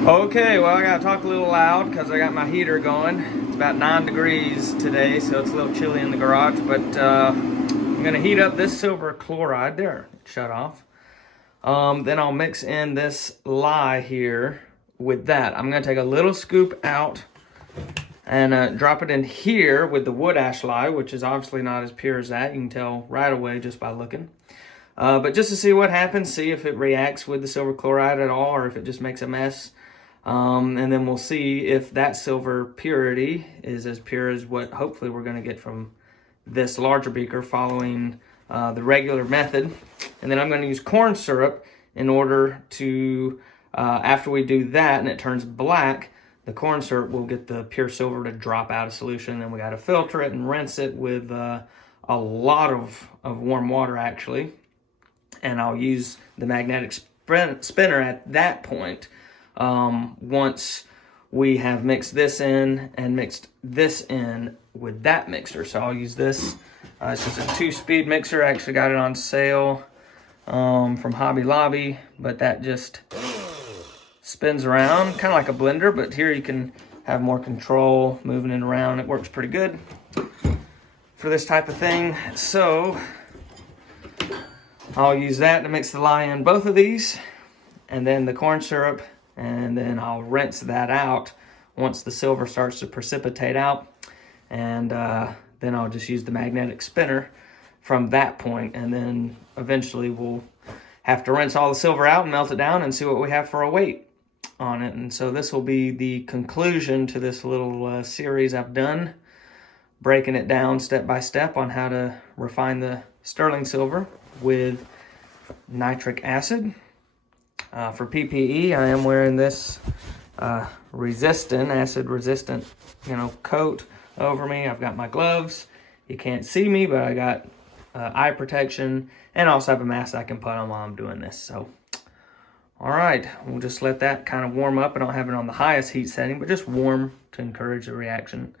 Okay, well, I gotta talk a little loud because I got my heater going. It's about 9 degrees today, so it's a little chilly in the garage, but I'm gonna heat up this silver chloride. There, shut off. Then I'll mix in this lye here with that. I'm gonna take a little scoop out and drop it in here with the wood ash lye, which is obviously not as pure as that. You can tell right away just by looking. But just to see what happens, see if it reacts with the silver chloride at all or if it just makes a mess. And then we'll see if that silver purity is as pure as what hopefully we're going to get from this larger beaker following the regular method. And then I'm going to use corn syrup in order to, after we do that and it turns black, the corn syrup will get the pure silver to drop out of solution. Then we got to filter it and rinse it with a lot of warm water actually. And I'll use the magnetic spinner at that point. Once we have mixed this in and mixed this in with that mixer. So I'll use this. It's just a 2-speed mixer. I actually got it on sale from Hobby Lobby, but that just spins around, kind of like a blender, but here you can have more control moving it around. It works pretty good for this type of thing. So I'll use that to mix the lye in both of these, and then the corn syrup, and then I'll rinse that out once the silver starts to precipitate out, and then I'll just use the magnetic spinner from that point, and then eventually we'll have to rinse all the silver out and melt it down and see what we have for a weight on it. And so this will be the conclusion to this little series I've done, breaking it down step by step on how to refine the sterling silver with nitric acid. For PPE, I am wearing this acid resistant, coat over me. I've got my gloves. You can't see me, but I got eye protection and also have a mask I can put on while I'm doing this. So, all right, we'll just let that kind of warm up. I don't have it on the highest heat setting, but just warm to encourage the reaction.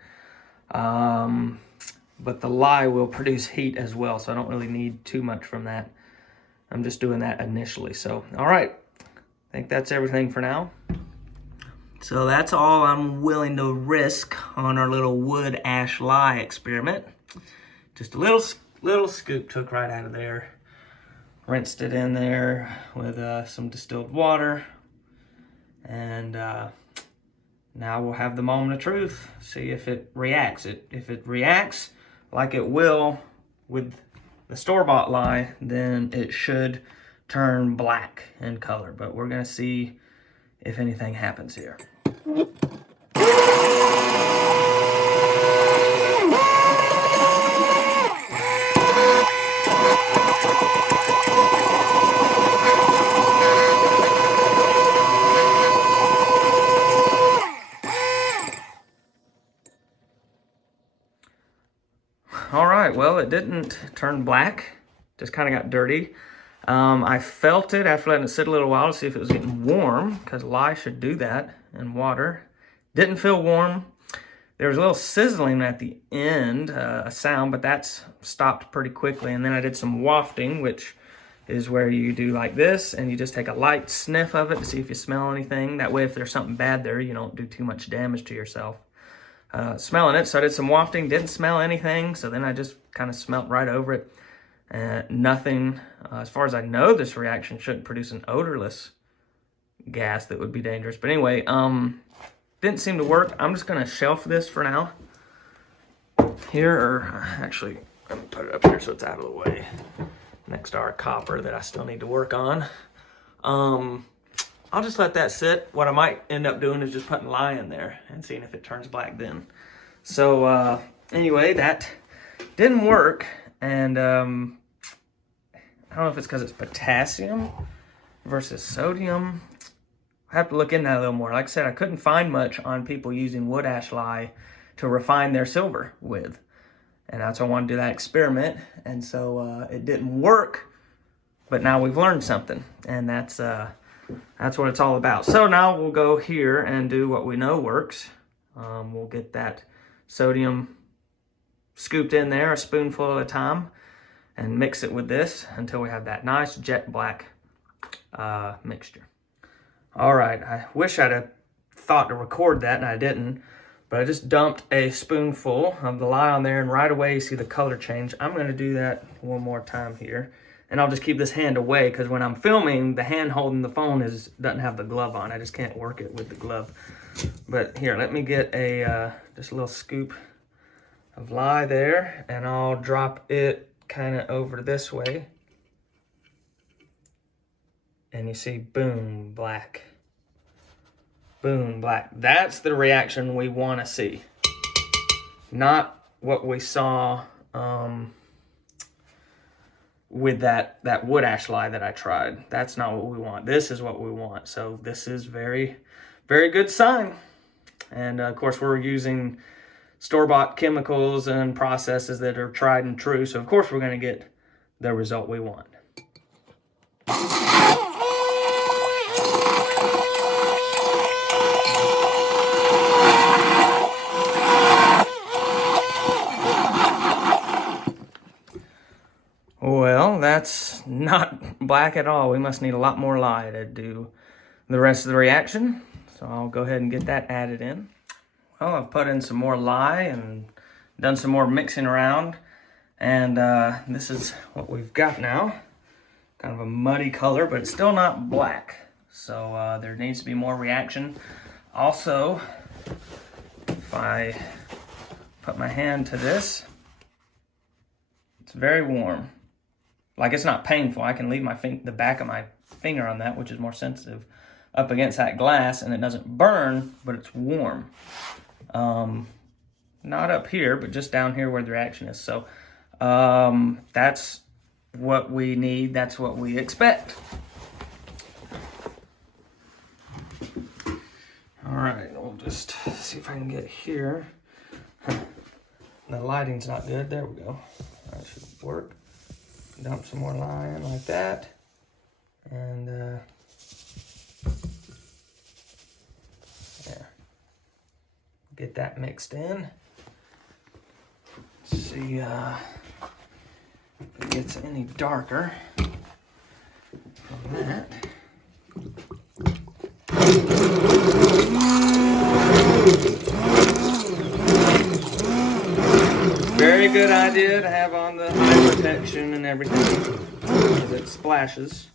But the lye will produce heat as well, so I don't really need too much from that. I'm just doing that initially. So, all right. I think that's everything for now. So that's all I'm willing to risk on our little wood Ash Lye experiment. Just a little scoop took right out of there. Rinsed it in there with some distilled water. And now we'll have the moment of truth. See if it reacts. If it reacts like it will with the store-bought lye, then it should turn black in color, but we're gonna see if anything happens here. All right, well, it didn't turn black, just kind of got dirty. I felt it after letting it sit a little while to see if it was getting warm, because lye should do that in water. Didn't feel warm. There was a little sizzling at the end, a sound, but that's stopped pretty quickly. And then I did some wafting, which is where you do like this, and you just take a light sniff of it to see if you smell anything. That way, if there's something bad there, you don't do too much damage to yourself. Smelling it, so I did some wafting, didn't smell anything, so then I just kind of smelt right over it. Nothing, as far as I know, this reaction shouldn't produce an odorless gas that would be dangerous. But anyway, didn't seem to work. I'm just going to shelf this for now. Here, or actually, let me put it up here so it's out of the way. Next to our copper that I still need to work on. I'll just let that sit. What I might end up doing is just putting lye in there and seeing if it turns black then. So anyway, that didn't work. And I don't know if it's because it's potassium versus sodium. I have to look into that a little more. Like I said, I couldn't find much on people using wood ash lye to refine their silver with. And that's why I wanted to do that experiment. And so it didn't work, but now we've learned something. And that's what it's all about. So now we'll go here and do what we know works. We'll get that sodium scooped in there a spoonful at a time and mix it with this until we have that nice jet black mixture. All right, I wish I'd have thought to record that and I didn't, but I just dumped a spoonful of the lye on there and right away you see the color change. I'm gonna do that one more time here, and I'll just keep this hand away because when I'm filming, the hand holding the phone doesn't have the glove on. I just can't work it with the glove. But here, let me get just a little scoop of lye there, and I'll drop it kind of over this way. And you see, boom, black. Boom, black. That's the reaction we want to see. Not what we saw with that wood ash lye that I tried. That's not what we want. This is what we want. So this is very, very good sign. And of course, we're using store-bought chemicals and processes that are tried and true. So of course, we're going to get the result we want. Well, that's not black at all. We must need a lot more lye to do the rest of the reaction. So I'll go ahead and get that added in. Well, I've put in some more lye and done some more mixing around. And this is what we've got now. Kind of a muddy color, but it's still not black. So there needs to be more reaction. Also, if I put my hand to this, it's very warm. Like, it's not painful. I can leave the back of my finger on that, which is more sensitive, up against that glass, and it doesn't burn, but it's warm. Not up here, but just down here where the reaction is. So that's what we need. That's what we expect. All right, we'll just see if I can get here. The lighting's not good. There we go. That should work. Dump some more lye in like that. And there. Get that mixed in. Let's see if it gets any darker from that. Very good idea to have on the eye protection and everything as it splashes.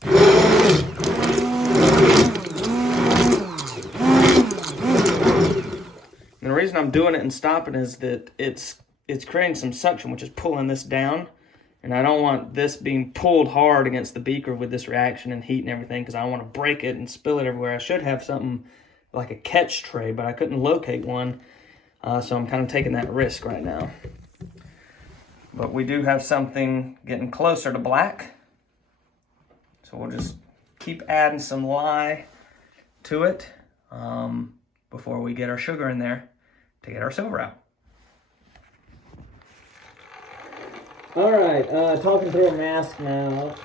And the reason I'm doing it and stopping is that it's creating some suction, which is pulling this down. And I don't want this being pulled hard against the beaker with this reaction and heat and everything, because I want to break it and spill it everywhere. I should have something like a catch tray, but I couldn't locate one. So I'm kind of taking that risk right now. But we do have something getting closer to black. So we'll just keep adding some lye to it before we get our sugar in there to get our silver out. All right, talking through a mask now.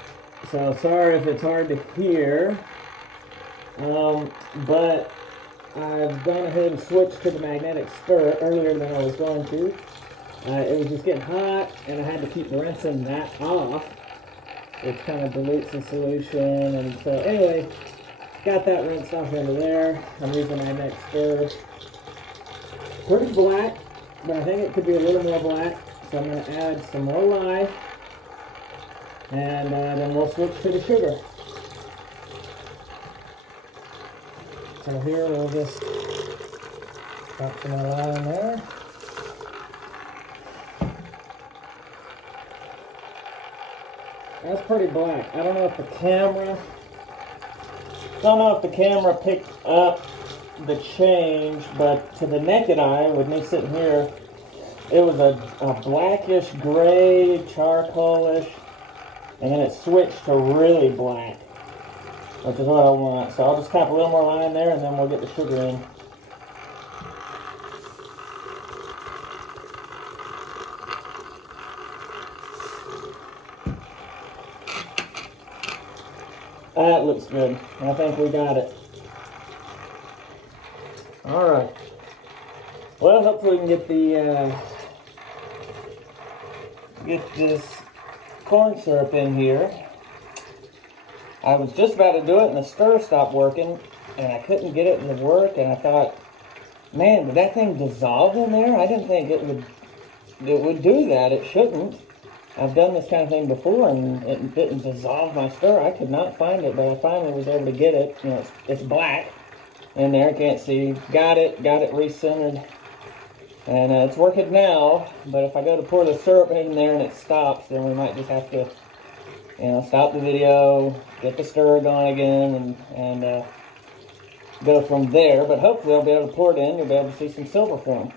So sorry if it's hard to hear. But I've gone ahead and switched to the magnetic stir earlier than I was going to. It was just getting hot, and I had to keep rinsing that off, which kind of dilutes the solution. And so anyway, got that rinsed off into there. I'm using magnetic stir. Pretty black, but I think it could be a little more black. So I'm going to add some more lye, and then we'll switch to the sugar. So here we'll just drop some more lye in there. That's pretty black. I don't know if the camera picked up the change, but to the naked eye, with me sitting here, it was a blackish gray, charcoalish, and then it switched to really black, which is what I want. So I'll just tap a little more lye in there, and then we'll get the sugar in. That looks good. I think we got it. All right. Well, hopefully we can get this corn syrup in here. I was just about to do it and the stir stopped working, and I couldn't get it to work, and I thought, man, did that thing dissolve in there? I didn't think it would do that. It shouldn't. I've done this kind of thing before, and it didn't dissolve my stir. I could not find it, but I finally was able to get it. You know, it's black in there. Can't see. Got it recentered, and it's working now. But if I go to pour the syrup in there and it stops, then we might just have to, you know, stop the video, get the stir going again, and go from there. But hopefully I'll be able to pour it in. You'll be able to see some silver form.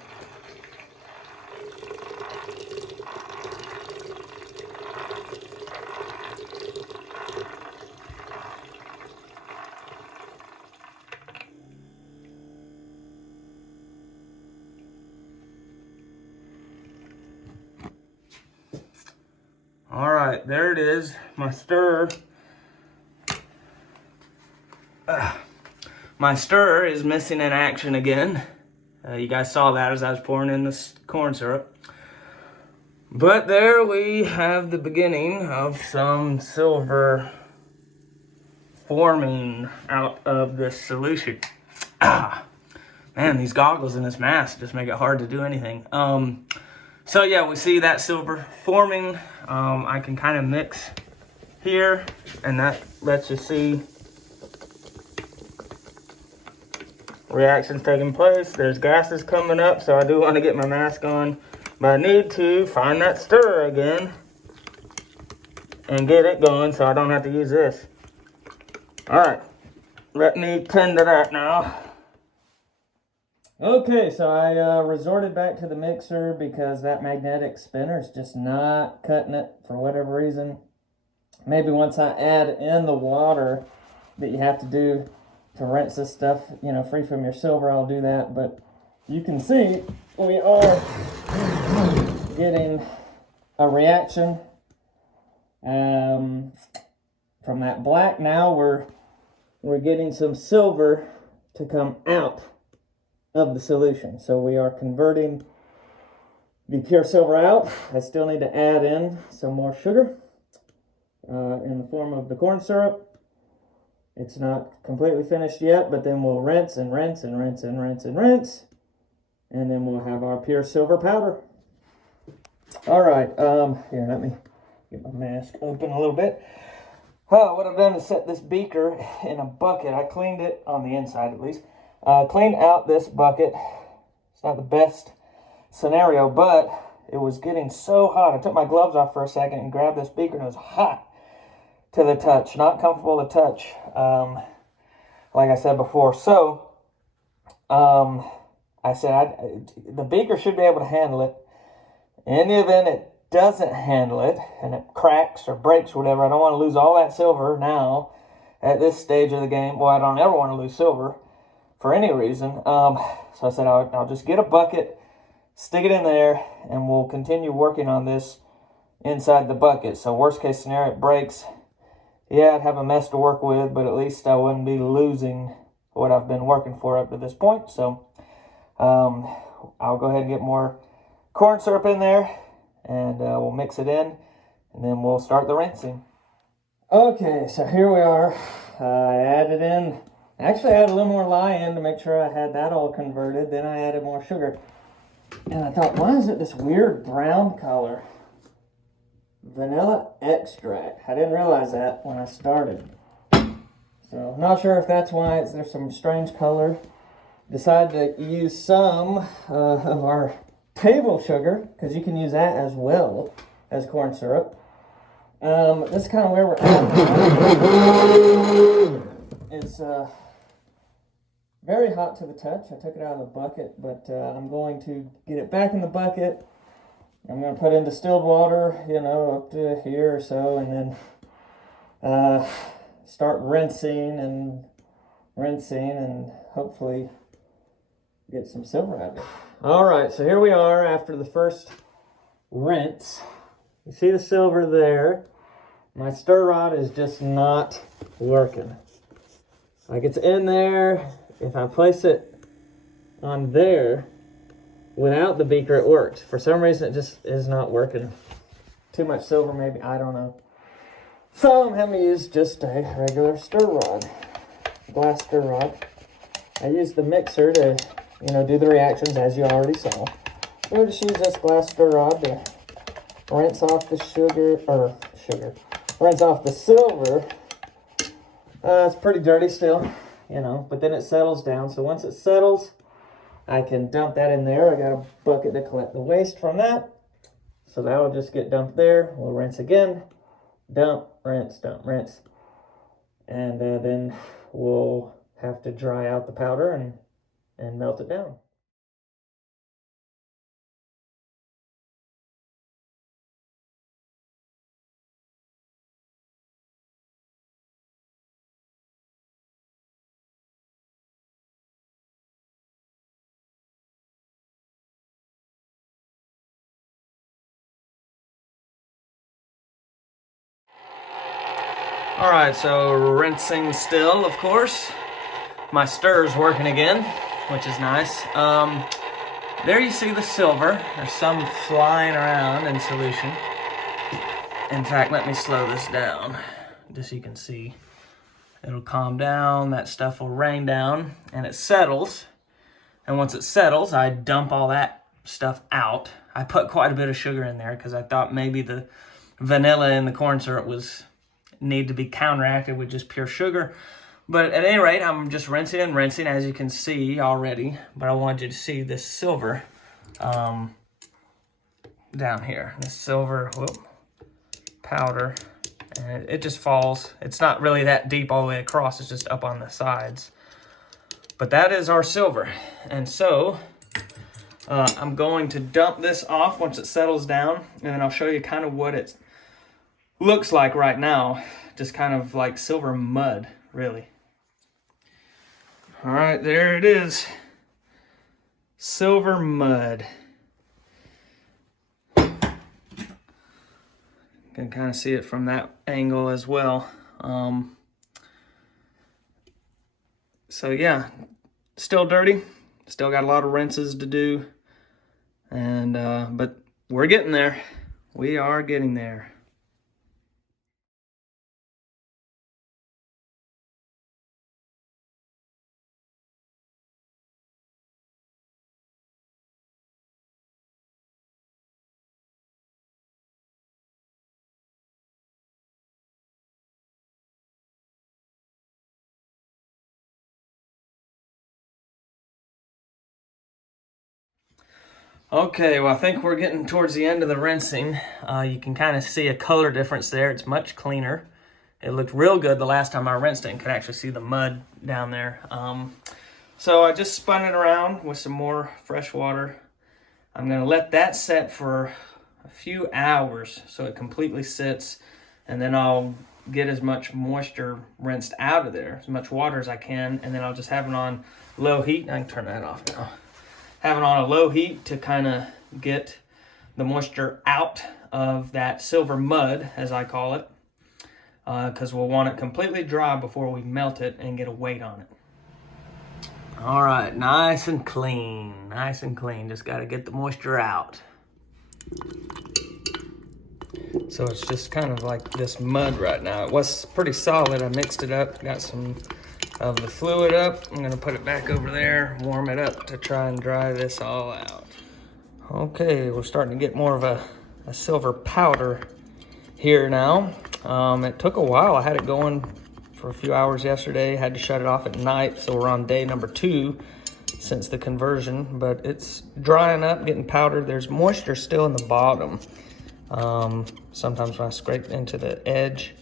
All right, there it is, my stir. My stir is missing in action again. You guys saw that as I was pouring in this corn syrup. But there we have the beginning of some silver forming out of this solution. Man, these goggles and this mask just make it hard to do anything. So yeah, we see that silver forming. I can kind of mix here, and that lets you see reactions taking place. There's gases coming up, so I do want to get my mask on, but I need to find that stir again and get it going so I don't have to use this. All right, let me tend to that now. Okay, so I resorted back to the mixer because that magnetic spinner is just not cutting it for whatever reason. Maybe once I add in the water that you have to do to rinse this stuff, you know, free from your silver, I'll do that. But you can see we are getting a reaction from that black. Now we're getting some silver to come out of the solution. So we are converting the pure silver out. I still need to add in some more sugar in the form of the corn syrup. It's not completely finished yet, but then we'll rinse and rinse and rinse and rinse and rinse, and then we'll have our pure silver powder. All right, here, let me get my mask open a little bit. What I've done is set this beaker in a bucket. I cleaned it on the inside at least. Cleaned out this bucket. It's not the best scenario, but it was getting so hot. I took my gloves off for a second and grabbed this beaker, and it was hot to the touch, not comfortable to touch, like I said before. So, I said the beaker should be able to handle it. In the event it doesn't handle it, and it cracks or breaks or whatever, I don't want to lose all that silver now at this stage of the game. Well, I don't ever want to lose silver for any reason. So I said I'll just get a bucket, stick it in there, and we'll continue working on this inside the bucket. So worst case scenario, it breaks. Yeah, I'd have a mess to work with, but at least I wouldn't be losing what I've been working for up to this point. So I'll go ahead and get more corn syrup in there, and we'll mix it in, and then we'll start the rinsing. Okay, so here we are. I added in, actually I added a little more lye in to make sure I had that all converted. Then I added more sugar. And I thought, why is it this weird brown color? Vanilla extract. I didn't realize that when I started. So I'm not sure if that's why there's some strange color. Decided to use some of our table sugar, because you can use that as well as corn syrup. This is kind of where we're at. It's very hot to the touch. I took it out of the bucket, but I'm going to get it back in the bucket. I'm going to put in distilled water, you know, up to here or so, and then start rinsing and hopefully get some silver out of it. All right, so here we are after the first rinse. You see the silver there. My stir rod is just not working. Like, it's in there. If I place it on there without the beaker, it works. For some reason, it just is not working. Too much silver, maybe, I don't know. So I'm having to use just a regular stir rod. glass stir rod. I use the mixer to, do the reactions as you already saw. We'll just use this glass stir rod to rinse off the rinse off the silver. It's pretty dirty still, but then it settles down. So once it settles, I can dump that in there. I got a bucket to collect the waste from that. So that'll just get dumped there. We'll rinse again, dump, rinse, and then we'll have to dry out the powder and melt it down. All right, so rinsing still, of course. My stir's working again, which is nice. There you see the silver. There's some flying around in solution. In fact, let me slow this down, just so you can see. It'll calm down, that stuff will rain down, and it settles. And once it settles, I dump all that stuff out. I put quite a bit of sugar in there because I thought maybe the vanilla in the corn syrup need to be counteracted with just pure sugar. But at any rate, I'm just rinsing and rinsing, as you can see already. But I wanted you to see this silver down here. This silver powder. And it just falls. It's not really that deep all the way across. It's just up on the sides. But that is our silver. And so I'm going to dump this off once it settles down. And then I'll show you kind of what it looks like right now. Just kind of like silver mud, really. All right, there it is. Silver mud. You can kind of see it from that angle as well. So yeah, still dirty. Still got a lot of rinses to do. And but we're getting there. We are getting there. Okay, well, I think we're getting towards the end of the rinsing. You can kind of see a color difference there. It's much cleaner. It looked real good the last time I rinsed it and could actually see the mud down there. So I just spun it around with some more fresh water. I'm going to let that set for a few hours so it completely sits, and then I'll get as much moisture rinsed out of there, as much water as I can, and then I'll just have it on low heat. I can turn that off now. Have it on a low heat to kind of get the moisture out of that silver mud, as I call it, because we'll want it completely dry before we melt it and get a weight on it. All right, nice and clean, Just got to get the moisture out. So it's just kind of like this mud right now. It was pretty solid. I mixed it up, got some of the fluid up. I'm gonna put it back over there, warm it up to try and dry this all out. Okay, we're starting to get more of a silver powder here now. It took a while. I had it going for a few hours yesterday, had to shut it off at night, so we're on day number 2 since the conversion, but it's drying up, getting powdered. There's moisture still in the bottom. Sometimes when I scrape into the edge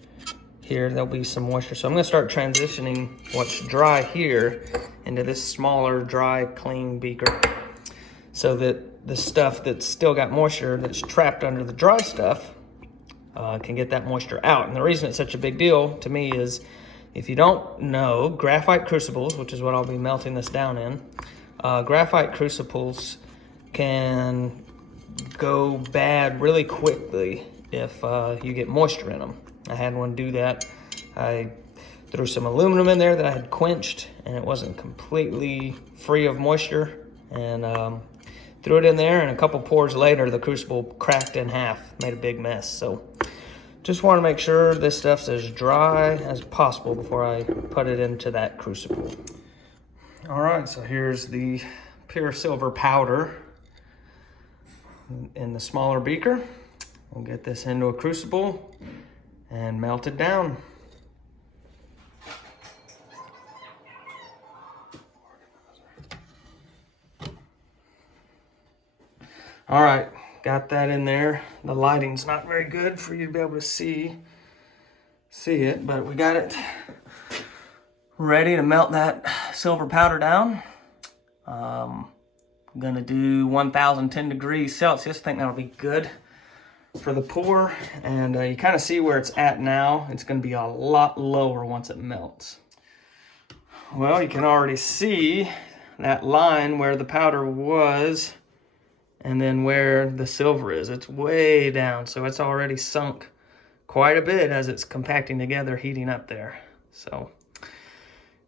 here, there'll be some moisture. So I'm gonna start transitioning what's dry here into this smaller, dry, clean beaker so that the stuff that's still got moisture that's trapped under the dry stuff can get that moisture out. And the reason it's such a big deal to me is, if you don't know, graphite crucibles, which is what I'll be melting this down in, graphite crucibles can go bad really quickly if you get moisture in them. I had one do that. I threw some aluminum in there that I had quenched, and it wasn't completely free of moisture, and threw it in there, and a couple pours later the crucible cracked in half, made a big mess. So Just want to make sure this stuff's as dry as possible before I put it into that crucible. All right, so here's the pure silver powder in the smaller beaker. We'll get this into a crucible and melt it down. All right, got that in there. The lighting's not very good for you to be able to see it, but we got it ready to melt that silver powder down. I'm gonna do 1010 degrees Celsius. I think that'll be good for the pour. And you kind of see where it's at now. It's gonna be a lot lower once it melts. Well, you can already see that line where the powder was and then where the silver is. It's way down, so it's already sunk quite a bit as it's compacting together, heating up there. So,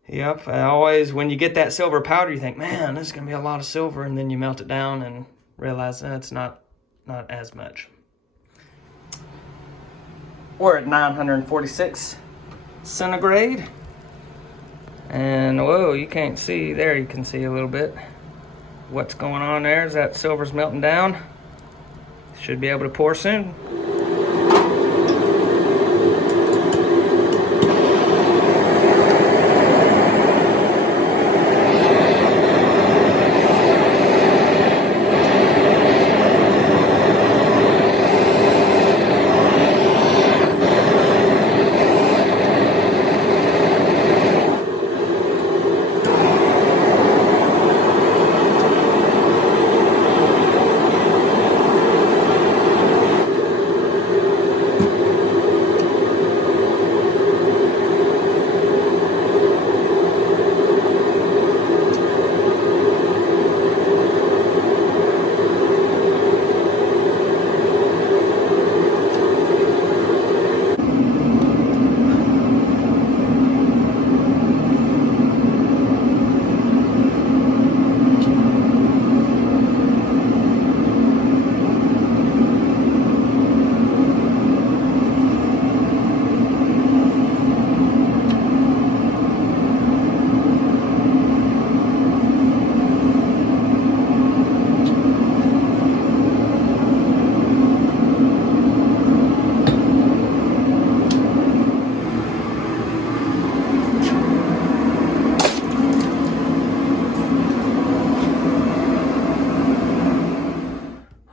yep, always when you get that silver powder, you think, man, this is gonna be a lot of silver, and then you melt it down and realize that it's not as much. We're at 946 centigrade. And whoa, you can't see there, you can see a little bit. What's going on there is that silver's melting down. Should be able to pour soon.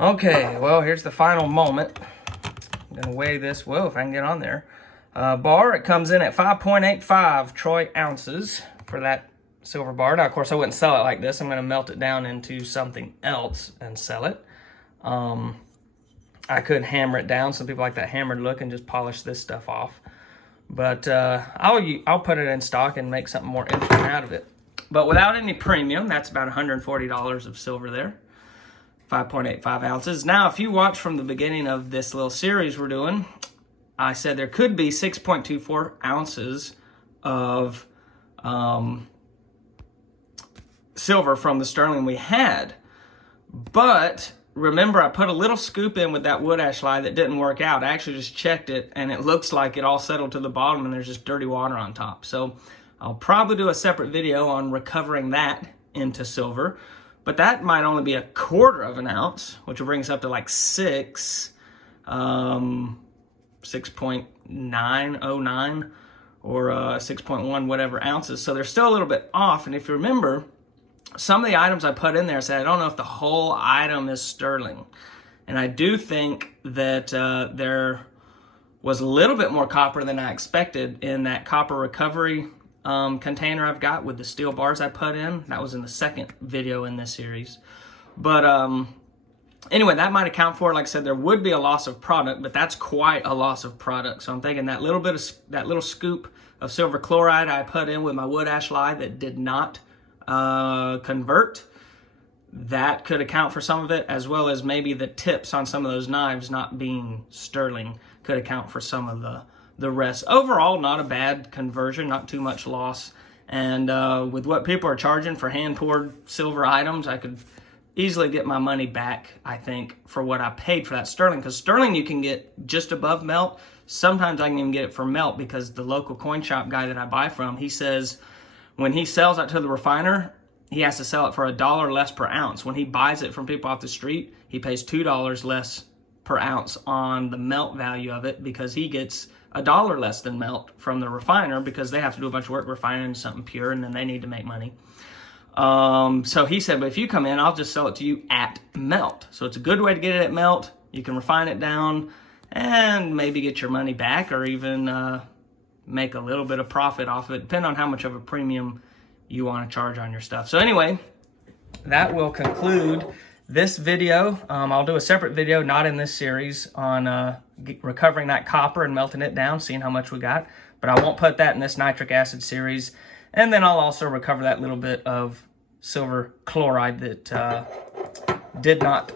Okay, well, here's the final moment. I'm gonna weigh this, whoa, if I can get on there. Bar, it comes in at 5.85 troy ounces for that silver bar. Now, of course, I wouldn't sell it like this. I'm gonna melt it down into something else and sell it. I could hammer it down. Some people like that hammered look and just polish this stuff off. But I'll put it in stock and make something more interesting out of it. But without any premium, that's about $140 of silver there. 5.85 ounces. Now, if you watch from the beginning of this little series we're doing, I said there could be 6.24 ounces of silver from the sterling we had. But remember, I put a little scoop in with that wood ash lye that didn't work out. I actually just checked it, and it looks like it all settled to the bottom, and there's just dirty water on top. So I'll probably do a separate video on recovering that into silver. But that might only be 1/4 of an ounce, which will bring us up to like 6.909 or 6.1 whatever ounces. So they're still a little bit off. And if you remember, some of the items I put in there said, I don't know if the whole item is sterling. And I do think that there was a little bit more copper than I expected in that copper recovery container I've got with the steel bars I put in. That was in the second video in this series. But anyway, that might account for it. Like I said, there would be a loss of product, but that's quite a loss of product. So I'm thinking that little scoop of silver chloride I put in with my wood ash lye that did not convert, that could account for some of it, as well as maybe the tips on some of those knives not being sterling could account for some of the rest. Overall, not a bad conversion, not too much loss. And with what people are charging for hand-poured silver items, I could easily get my money back, I think, for what I paid for that sterling. Because sterling you can get just above melt. Sometimes I can even get it for melt, because the local coin shop guy that I buy from, he says when he sells it to the refiner, he has to sell it for $1 less per ounce. When he buys it from people off the street, he pays $2 less per ounce on the melt value of it, because he gets $1 less than melt from the refiner, because they have to do a bunch of work refining something pure, and then they need to make money. So he said, but if you come in, I'll just sell it to you at melt. So it's a good way to get it at melt. You can refine it down and maybe get your money back, or even make a little bit of profit off of it, depending on how much of a premium you want to charge on your stuff. So anyway, that will conclude this video. I'll do a separate video, not in this series, on recovering that copper and melting it down, seeing how much we got. But I won't put that in this nitric acid series. And then I'll also recover that little bit of silver chloride that did not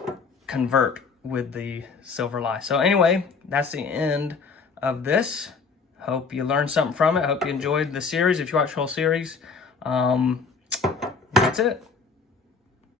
convert with the silver lye. So anyway, that's the end of this. Hope you learned something from it. Hope you enjoyed the series. If you watch the whole series, that's it.